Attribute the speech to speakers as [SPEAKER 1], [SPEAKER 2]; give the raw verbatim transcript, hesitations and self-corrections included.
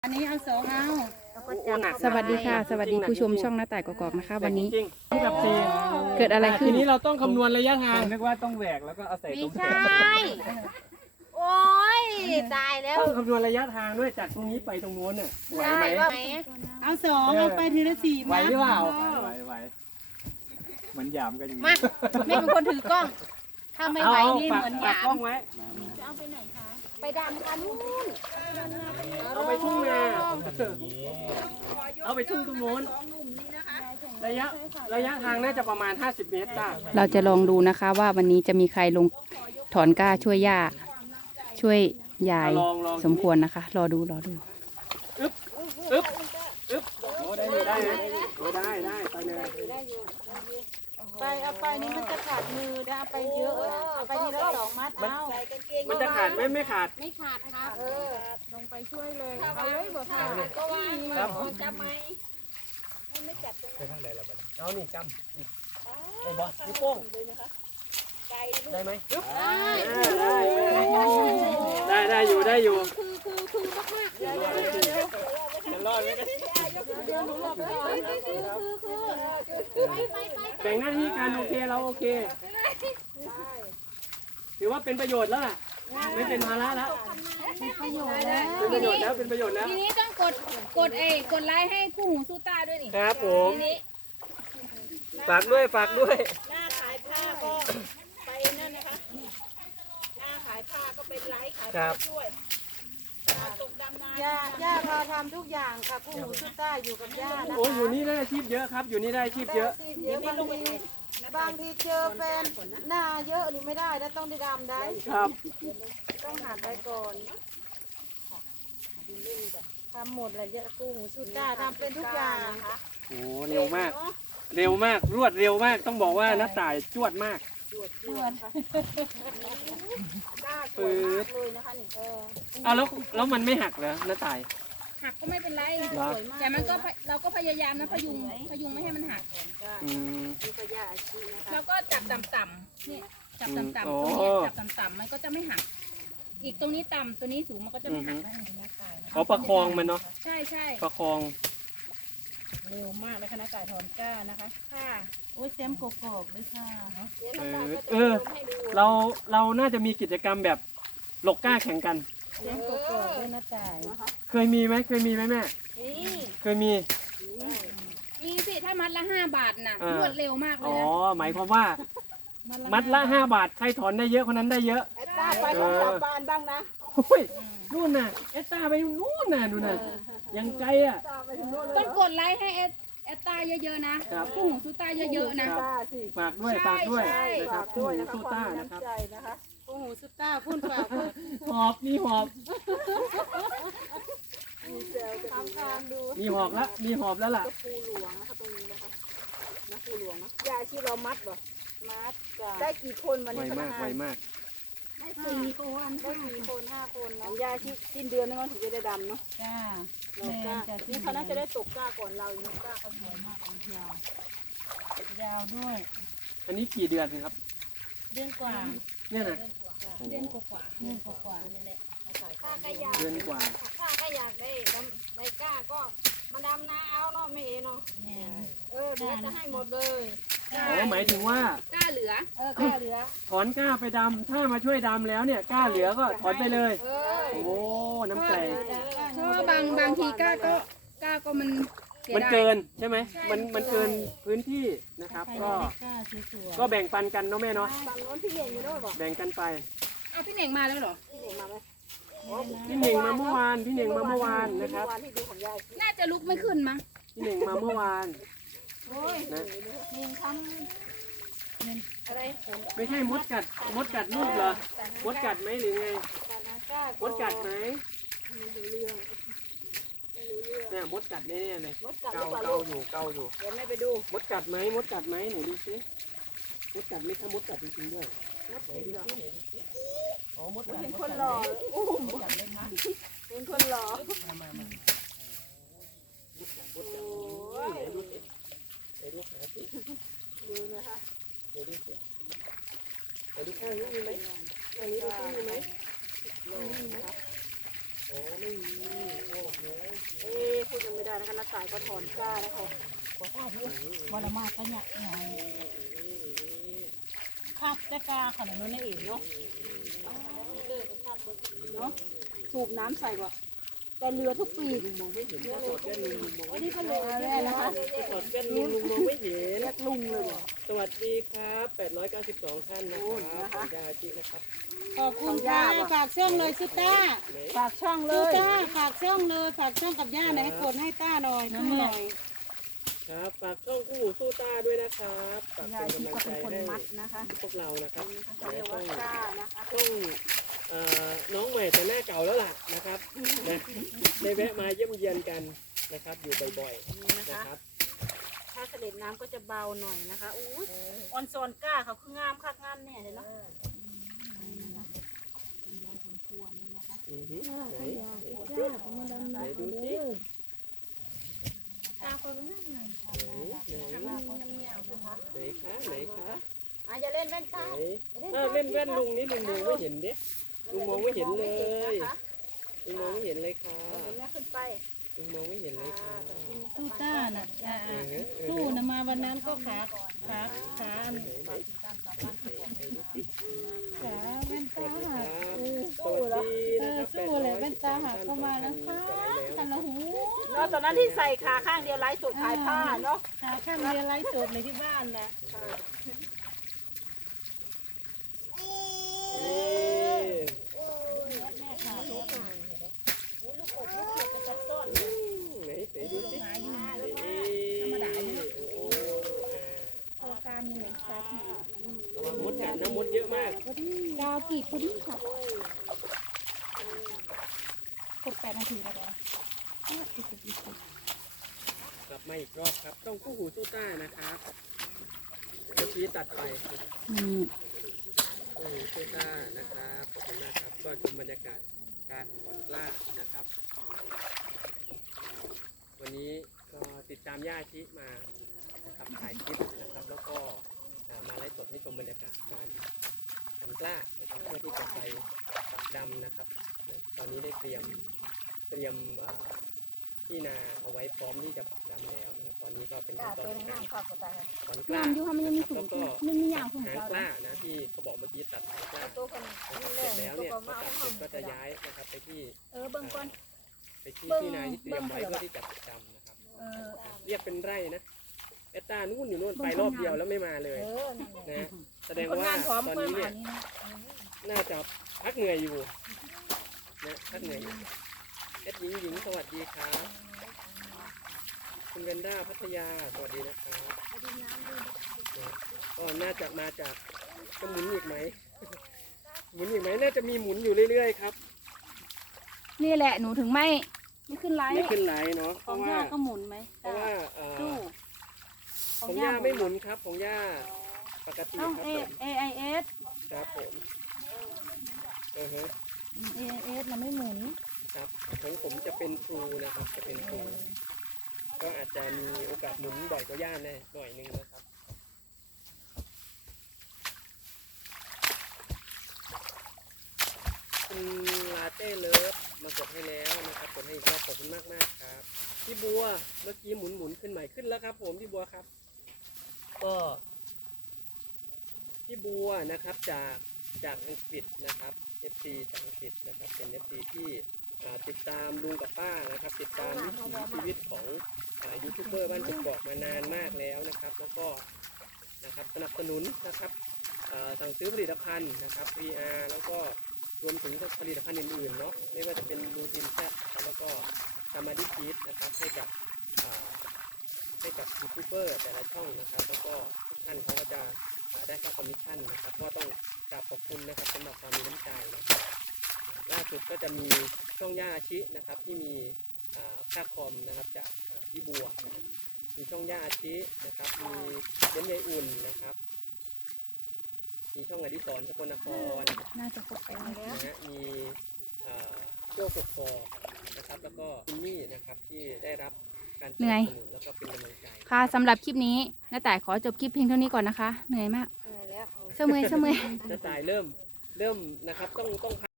[SPEAKER 1] อันนี้เอาสองเอา
[SPEAKER 2] สวัสดีค่ะ สวัสดีผู้ชมช่องหน้าต่ายกอกๆนะคะ วันนี้
[SPEAKER 3] จริงที่แบบสี่
[SPEAKER 2] เกิดอะไรขึ้
[SPEAKER 3] ที
[SPEAKER 2] น
[SPEAKER 3] นี้เราต้องคำนวณระยะทางนึกว่าต้องแหวกแล้วก็เอาใส่
[SPEAKER 4] ไม่
[SPEAKER 3] ตรง
[SPEAKER 4] ใช่ โอ้ยตายแล้ว
[SPEAKER 3] ต้องคำนวณระยะทางด้วยจากตรงนี้ไปตรงนู้นน่ะไหวไหม
[SPEAKER 4] ว่าไหม
[SPEAKER 1] เอาสองเอาไปทีละสี่
[SPEAKER 3] ไหว
[SPEAKER 1] มั้ย
[SPEAKER 3] หรือเปล่าไหวไหวเหมือนหยามกันอย่าง
[SPEAKER 4] มา
[SPEAKER 3] นี้
[SPEAKER 4] แม่เป็นคนถือกล้อง ถ้าไม่ไหวนี่เหมือนห
[SPEAKER 3] ฝาก
[SPEAKER 4] ยาก
[SPEAKER 3] ล้อ
[SPEAKER 4] ม
[SPEAKER 3] งไว้
[SPEAKER 4] ไปดำกันนู่น
[SPEAKER 3] เอาไปทุ่งนาเอาไปทุ่งตรงนู้นระยะระยะทางน่าจะประมาณห้าสิบเมตรจ้า
[SPEAKER 2] เราจะลองดูนะคะว่าวันนี้จะมีใครลงถอนกล้าช่วยย่าช่วยยาย
[SPEAKER 3] ลองลอง
[SPEAKER 2] สมควรนะคะ รอดูรอดู
[SPEAKER 3] อึ๊บอึ๊บอึ๊บโอ้ได้อยู่ได้นะโอ้ได้ได้ไปเลย
[SPEAKER 1] ไปเอาไปนี่มันจะขาดมือนะเอาไปเยอะนะเอาไปทีละสองมัดเอา
[SPEAKER 3] มันจะขาดไหมไม่ขาด
[SPEAKER 4] ไม่ขาดครับ
[SPEAKER 1] เออลงไปช่วยเลยเอาเลยบ่ค่ะ
[SPEAKER 4] ก็ว่า
[SPEAKER 3] ครับ
[SPEAKER 4] จะไหม
[SPEAKER 3] เอานี่กำไอ้บอสนิ้วโป้งได้ไหมอึ๊บได้ได้ได้อยู่ได้อยู่
[SPEAKER 4] คือคือคือมากมาก
[SPEAKER 3] จะรอดไหม
[SPEAKER 4] คือคือไปไปไป
[SPEAKER 3] แบ่งหน้าที่กันโอเคเราโอเคถือว่าเป็นประโยชน์แล้วล่ะไม่เป็นภาระแล้ว
[SPEAKER 1] ประโยชน์แล้ว
[SPEAKER 3] เป็นประโยชน์แล้วเป็นประโยชน์แล้ว
[SPEAKER 4] ทีนี้ต้องกดกดเอกดไลค์ให้คู่หูสู้ตาด้วยนี่
[SPEAKER 3] ครับผม
[SPEAKER 4] ทีนี้
[SPEAKER 3] ฝากด้วยฝากด้วย
[SPEAKER 1] หน้าขายผ้าก็ไปนั่นนะคะหน้าขายผ้าก็เป็นไลฟ์ขาย
[SPEAKER 3] ค
[SPEAKER 1] ผ้า
[SPEAKER 3] รับ
[SPEAKER 1] ช่วยตกดำนาย่าย่าพาทำทุกอย่างค่ะคู่หูชุดต้าอยู่กับย่านะคะ
[SPEAKER 3] โอ้ยอยู่นี่ได้อาชีพเยอะครับ อยู่นี่ได้อาชีพเยอะ
[SPEAKER 1] เดี๋ยวบางทีบางทีเจอแฟนหน้าเยอะนี่ไม่ได้แล้วต้องได้ดำได้
[SPEAKER 3] ครับ
[SPEAKER 1] ต้องหัดไว้ก่อนทำหมดเลยเยอะคู่หูชุดต้าทำเป็นทุกอย่างนะคะ
[SPEAKER 3] โอ้เร็วมาก เร็วมากรวดเร็วมากต้องบอกว่าน้าต่ายจวดมาก
[SPEAKER 1] จวดจวดค่ะกล้าสวยมากเลยนะคะนี่เออ
[SPEAKER 3] เอาแล้วแล้วมันไม่หักเหรอน้าต่าย
[SPEAKER 4] หักก็ไม่เป็นไร
[SPEAKER 3] เหรอ
[SPEAKER 1] สวยมาก
[SPEAKER 4] แต่มันก็พยเราก็พยายามนะพยุงพยุงไม่ให้มันหัก
[SPEAKER 3] อืม
[SPEAKER 1] ดูกระยาอาชีนะคะ
[SPEAKER 4] แล้วก็จับต่ำๆนี่จับต่ำๆต
[SPEAKER 3] โอ้
[SPEAKER 4] รงนี้จับต่ำๆมันก็จะไม่หัก อีกตรงนี้ต่ำตัวนี้สูงมันก็จะไม่หักนะ
[SPEAKER 3] เขาประคองมันเนาะ
[SPEAKER 4] ใช่ใช่
[SPEAKER 3] ประคอง
[SPEAKER 1] เร็วมากเลยคณะไก่ทอนก้านะคะ
[SPEAKER 4] ค่ะ
[SPEAKER 1] โอ้ยเซมกกอกเลยค่ะ
[SPEAKER 3] เออเออเราเราน่าจะมีกิจกรรมแบบหลกกล้าแข่งกัน
[SPEAKER 1] เซมกกอกด้วยนะจ่าย
[SPEAKER 3] เคยมีไหมเคยมีไหมแม่
[SPEAKER 4] นี่
[SPEAKER 3] เคยมี
[SPEAKER 4] มีสิถ้ามัดละห้าบาทน่ะ
[SPEAKER 3] อ่าร
[SPEAKER 4] วดเร็วมากเล
[SPEAKER 3] อ๋อย
[SPEAKER 4] นะ
[SPEAKER 3] หมายความว่า มัดละห้าบาทใครถอนได้เยอะคนนั้นได้เยอะ
[SPEAKER 1] ไอ้ต้าไปของสาบานบ้างนะ
[SPEAKER 3] โอ้ยนู่นน่ะเอสตาไปนู่นน่ะดูน่ะยังไกลอ่ะ
[SPEAKER 1] ต้าไปถึงโน่นเล
[SPEAKER 4] ต้อย งกดไลค์ให้เอสเอสตาเยอะๆนะครับ คู่หูซูต้าเยอะๆนะ
[SPEAKER 1] ต้าสิ
[SPEAKER 3] ฝากด้วยฝากด้วย
[SPEAKER 4] ใช่
[SPEAKER 3] นะครับ
[SPEAKER 1] ด้
[SPEAKER 3] คู่
[SPEAKER 1] วย
[SPEAKER 3] หู
[SPEAKER 1] นะคะ
[SPEAKER 3] สู้
[SPEAKER 1] ควา
[SPEAKER 3] ต้าม
[SPEAKER 1] มี
[SPEAKER 3] นะครับ
[SPEAKER 1] น้ำใจนะคะโอ้โหสุดต้าพูดฝากด้วย
[SPEAKER 3] หอบมีหอบ
[SPEAKER 1] มีเซลทำการดู
[SPEAKER 3] มีหอบแล้วมีหอบแล้วล่ะ
[SPEAKER 1] ภูหลวงนะคะตรงนี้นะคะนะภูหลวงนะยายที่เรามัดเหรอมัดจ้ะได้กี่คนวัน
[SPEAKER 3] ไว
[SPEAKER 1] นี้
[SPEAKER 3] มากไวมาก
[SPEAKER 1] ได้สี่คนได้สี่คนห้าคนเนาะยายที่สิ้นเดือนนึงเราถึงจะได้ดำเนาะ
[SPEAKER 4] จ้า
[SPEAKER 1] เรากล้านี่เขาน่าจะได้ตกกล้าก่อนเราอยู่กล้าเขาสวยมากยาวยาวด้วย
[SPEAKER 3] อันนี้กี่เดือนครับ
[SPEAKER 1] เดือนกว่า
[SPEAKER 3] เนี่ยนะ
[SPEAKER 4] เดือนกว่าๆ
[SPEAKER 1] เดือนกว่านี่แหละ
[SPEAKER 4] ถ้าก็อยาก
[SPEAKER 3] เดือนกว่า
[SPEAKER 4] ถ้าก็อยากได้ดำได้กล้าก็มาดำนาเอาเนาะไม่เอเนาะเออเดี๋ยวจะให้หมดเลย
[SPEAKER 3] อ๋อหมายถึงว่าก
[SPEAKER 4] ล้าเหลือ
[SPEAKER 1] เออกล้าเหลือ
[SPEAKER 3] ถอนกล้าไปดำถ้ามาช่วยดำแล้วเนี่ยกล้าเหลือก็ถอนไปเลย
[SPEAKER 4] เออ
[SPEAKER 3] โอ้น้ำใจ
[SPEAKER 4] เพราะว่าบางบางทีกล้าก็กล้าก็มันเสีย
[SPEAKER 3] มัน
[SPEAKER 4] ดาย
[SPEAKER 3] เกินใช่ไหมมันมันเกินพื้นที่นะครับ ก็
[SPEAKER 1] กล้าสวย
[SPEAKER 3] ก็แบ่งปันกันเนาะแม่เนาะ
[SPEAKER 1] ฝั่งโน้นที่เห็นอยู่โน่นบอก
[SPEAKER 3] แบ่งกันไป
[SPEAKER 4] เอาพี่เหน่งมาแล้วเหรอ
[SPEAKER 1] ที่เห็นมาไหม
[SPEAKER 3] พี่เหน่งมาเมื่อวานพี่เหน่งมาเมื่อวานนะครับ
[SPEAKER 1] เมื่อวานที่ดูของยาย
[SPEAKER 4] น่าจะลุกไม่ขึ้นมั้ง
[SPEAKER 3] พี่เหน่งมาเมื่อวาน
[SPEAKER 1] โอ้ย
[SPEAKER 3] นะ
[SPEAKER 1] เงินทำอะไร
[SPEAKER 3] ไม่ใช่มดกัดมดกัดลูกเหรอมดกัดไหมหรือไง
[SPEAKER 1] การกล้าม
[SPEAKER 3] ดกัดไหม
[SPEAKER 1] ไม่รู้เรื่องไม่รู้เรื่อง
[SPEAKER 3] เนี่ยมดกัดแน่ๆเลย
[SPEAKER 1] มดกัดห
[SPEAKER 3] เกา
[SPEAKER 1] รือเปล่า
[SPEAKER 3] เกา
[SPEAKER 1] ลูก
[SPEAKER 3] อยู่เกาอยู่
[SPEAKER 1] เดี๋ยวแม่ไปดู
[SPEAKER 3] มดกัดไหมมดกัดไหมหนูดูสิมดกัดไหมถ้ามดกัดจริงๆด้วย
[SPEAKER 1] มดติดเหรอ
[SPEAKER 3] อ๋อมดกัด
[SPEAKER 1] เป็นคนหล่ออุ้มเป็นคนหล่อ
[SPEAKER 3] มามามา
[SPEAKER 1] โอ้ย
[SPEAKER 3] ไปดูหาสิ
[SPEAKER 1] ดูนะคะ
[SPEAKER 3] ไปดูสิไปดูข้างนี้มีไหมข้างนี้ดูสิมีไหม
[SPEAKER 1] นี่นะคะ
[SPEAKER 3] โอ้ไม่มีโอ้โห
[SPEAKER 1] นะคะน้าต่ายก็ถอนกล้านะคะวันละมากก็เนี่ยไงคาบได้กล้าขนาดนั้นเองเนาะเนาะสูบน้ำใส่บ่แต่เรือทุกปี
[SPEAKER 3] ลุงมองไม่เห็นก็ถอดแว่นลุงลุงมอง
[SPEAKER 1] อั
[SPEAKER 3] ไม่
[SPEAKER 1] น
[SPEAKER 3] เห็
[SPEAKER 1] นี้
[SPEAKER 3] น
[SPEAKER 1] ก็เลยเนี่ยนะคะ
[SPEAKER 3] ถอดแว่นลุงลุงมองไม่เห็น
[SPEAKER 1] เรียกลุงเลยบ่
[SPEAKER 3] สวัสดีครับแปดร้อยเก้าสิบสองท่านนะ
[SPEAKER 1] โอ้
[SPEAKER 3] ค
[SPEAKER 1] ย นะคะ
[SPEAKER 3] รับของยาอาชินะครับ
[SPEAKER 5] ขอบคุณค่ะฝากช่องเลยซิต้า
[SPEAKER 3] ไหน
[SPEAKER 1] ฝากช่องเล
[SPEAKER 5] ซิ
[SPEAKER 1] ย
[SPEAKER 5] ต้าฝากช่องเลยฝากช่องกับย่าหน่อยให้กดให้ต้าหน่อยสู้หน่อย
[SPEAKER 3] ครับฝากช่องคู่หูสู้ต้าด้วยนะครับฝาก
[SPEAKER 1] ยาย
[SPEAKER 3] เป็น
[SPEAKER 1] ที่
[SPEAKER 3] กำลัง
[SPEAKER 1] ก็
[SPEAKER 3] ใจ
[SPEAKER 1] เป็นคน
[SPEAKER 3] ให้
[SPEAKER 1] มัดนะคะ
[SPEAKER 3] พวกเรานะครับ
[SPEAKER 1] เขาเรียกว่ากล้านะคะ
[SPEAKER 3] ต้องเอ่อน้องใหม่แต่หน้าเก่าแล้วล่ะนะครับนะได้แวะมาเยี่ยมเยียนกันนะครับ อยู่บ่อย
[SPEAKER 1] นี่นะ
[SPEAKER 3] ๆนะคะ ครับ
[SPEAKER 1] ถ้าเสด็จน้ำก็จะเบาหน่อยนะคะอู้ยออนซอนกล้าเขาคืองามคักงามแน่เลยเนาะคุณยายสมควรนี่นะคะ
[SPEAKER 3] อือฮึไหน
[SPEAKER 5] จ้าผมมาดำ
[SPEAKER 3] ไหน
[SPEAKER 5] น้ำ
[SPEAKER 3] ดูสิ
[SPEAKER 5] ตาคนเป็นยังไง
[SPEAKER 3] ไหนไหนไหนคะไหนคะ
[SPEAKER 1] อ่ะอย่าเล่นแว่น
[SPEAKER 3] ไหน
[SPEAKER 1] ตา
[SPEAKER 3] อ้าวเล่นแว่นลุงนี่ลุงมองไม่เห็นเด้ลุงมองไม่เห็นเลย
[SPEAKER 1] นะคะ
[SPEAKER 3] ลุงมองไม่เห็นเลยค่ะ
[SPEAKER 1] เดี๋ยวแม่ขึ้นไป
[SPEAKER 3] ลุงมองไม่เห็นเลยค่ะ
[SPEAKER 5] สู้ต้าน่ะอ่า
[SPEAKER 3] เออเออเออ
[SPEAKER 5] สู้นะมาวันนั้นก็ขาขาขาอัน
[SPEAKER 3] ไหนไหน
[SPEAKER 5] ขาแว่น
[SPEAKER 3] สวั
[SPEAKER 5] ตา
[SPEAKER 3] สดีครับสวัสดี
[SPEAKER 5] เอ
[SPEAKER 3] นะ
[SPEAKER 5] อ
[SPEAKER 3] ครับ
[SPEAKER 5] สู้เลยแว่นตาหักก็มาแล้วค่ะกันละหู
[SPEAKER 1] เนาะตอนนั้นที่ใส่ขาข้างเดียวไร้สุดขายผ้าเนาะ
[SPEAKER 5] ขาข้างเรียนไลฟ์สดในที่บ้านนะ
[SPEAKER 3] เอ๊ะ
[SPEAKER 1] แม่ขาลูกหน่อยเห็นไหมโอ้ยลูกกบลูกเขียดมันจะซ่อนเลย
[SPEAKER 3] ไหนไหนดูสิเอ๊ะโอ้อ่า
[SPEAKER 5] โอกามีเหม็นตาผี
[SPEAKER 3] ระวังมดกัดนะมดเยอะมาก
[SPEAKER 5] กาวกีบพอดีค่ะกดแปดนาทีแล้ว
[SPEAKER 3] กลับมาอีกรอบครับต้องคู่หูสู้ต้านะครับเมื่อกี้ตัดไป
[SPEAKER 2] นี่
[SPEAKER 3] คู่หูสู้ต้านะครับขอบคุณมากครับก็ชมบรรยากาศการผ่อนกล้านะครับ วันนี้ก็ติดตามย่าชิมานะครับถ่ายคลิปนะครับ แล้วก็อ่ามาไลฟ์สดให้ชมบรรยากาศการผ่อนกล้านะครับเพื่อที่จะไปปักดำนะครับนะตอนนี้ได้เตรียมเตรียมอ่าที่นาเอาไว้พร้อมที่จะปักดำแล้วนะครับตอนนี้ก็เป็นขั้นตอนของการถอนกล้า
[SPEAKER 5] น้ำอยู่ค่ะมันยังมีถุ
[SPEAKER 3] แล้
[SPEAKER 5] ง
[SPEAKER 3] วก็
[SPEAKER 5] มันมีอย่างถุง
[SPEAKER 3] หาง
[SPEAKER 5] เจ้าก
[SPEAKER 3] ล้านะที่เขาบอกเมื่อกี้ตัดหางกล้า
[SPEAKER 1] ตัวคน
[SPEAKER 3] นะครับเสร็จแล้วเนี่ยพอตัดเสร็จก็จะย้ายนะครับไปที่
[SPEAKER 5] เออเบิ่งก่อน
[SPEAKER 3] ไปที่ที่นาที่เตรียมไว้เพื่อที่จะปักดำนะครับ
[SPEAKER 5] เออ
[SPEAKER 3] เรียกเป็นไร่นะเอตตานู่นอยู่นู่นไปรอบเดียวแล้วไม่มาเลย
[SPEAKER 1] เออ
[SPEAKER 3] นะแสดง
[SPEAKER 1] คน
[SPEAKER 3] ว่าง
[SPEAKER 1] านพร้อม
[SPEAKER 3] ตอน
[SPEAKER 1] เพิ่ม
[SPEAKER 3] นี้
[SPEAKER 1] อั
[SPEAKER 3] เนี่ย
[SPEAKER 1] นนี้นะ
[SPEAKER 3] น่าจะพักเหนื่อยอยู่นะพักเหนื่อยอยู่เอดหญิงหญิงสวัสดีครับคุณเวนด้าพัทยาสวัสดีนะครับนะก็น่าจะมาจากจะหมุนอีกไหม หมุนอีกไหมน่าจะมีหมุนอยู่เรื่อยๆครับ
[SPEAKER 2] นี่แหละหนูถึงไม่ไม่ขึ้นไลฟ์
[SPEAKER 3] ไม่ขึ้นไลน์เนาะเพ
[SPEAKER 5] ของ
[SPEAKER 3] ราะว่า
[SPEAKER 5] ย่าก็หมุนไหม
[SPEAKER 3] เพราะว่าเอ่อ
[SPEAKER 5] สู้
[SPEAKER 3] ของย่าไม่หมุนครับของย่าปกติ
[SPEAKER 5] ต้อง
[SPEAKER 3] ครับ
[SPEAKER 5] เอ
[SPEAKER 3] ผม
[SPEAKER 5] เอไอเอส
[SPEAKER 3] ครับผมเออฮะ
[SPEAKER 5] เอไอเอสเราไม่หมุน
[SPEAKER 3] ครับของผมจะเป็นทรูนะครับจะเป็นทรูก็อาจจะมีโอกาสหมุนบ่อยกว่าย่าแน่หน่อยนึงนะครับคุณลาเต้เลิฟมากดให้แล้วนะครับกดให้อีกรอบขอบคุณมากมากๆครับพี่บัวเมื่อกี้หมุนหมุนขึ้นใหม่ขึ้นแล้วครับ ผมพี่บัวครับ ก็พี่บัวนะครับจากจากอังกฤษนะครับ เอฟ ซี จากอังกฤษนะครับเป็น เอฟ ซี ที่อ่าติดตามลุงกับป้านะครับติดตามวิถีชีวิตของอ่ายูทูบเบอร์บ้านกกอกมานานมากแล้วนะครับ แล้วก็นะครับสนับสนุนนะครับอ่าสั่งซื้อผลิตภัณฑ์นะครับ พี อาร์ แล้วก็รวมถึงผลิตภัณฑ์อื่นๆเนาะไม่ว่าจะเป็นบูทินแซดแล้วก็ซามาดิชีสนะครับให้กับอ่าให้กับยูทูบเบอร์แต่ละช่องนะครับ แล้วก็ทุกท่านเขาก็จะอ่าได้ค่าคอมมิชชั่นนะครับก็ต้องกราบขอบคุณนะครับสำหรับความมีน้ำใจนะครับ ล่าสุดก็จะมีช่องย่าอาชินะครับที่มีอ่าค่าคอมนะครับจากอ่าพี่บัวนะมีช่องย่าอาชินะครับมีเบ้นยายอุ่นนะครับมีช่องอดิศรสกลนคร
[SPEAKER 5] น่าจะครบไปแล้ว
[SPEAKER 3] นะฮะมีอ่าโจ้กกอกนะครับแล้วก็คุณมี่นะครับที่ได้รับการสนับสนุนแล้วก็เป็นกำลังใจ
[SPEAKER 2] ค่ะสำหรับคลิปนี้น้าต่ายขอจบคลิปเพียงเท่านี้ก่อนนะคะ เหนื่อยมาก
[SPEAKER 1] เหนื่อยแล้ว
[SPEAKER 2] เสมอยเสมอย
[SPEAKER 3] น้าตายเริ่มเริ่มนะครับต้องต้อง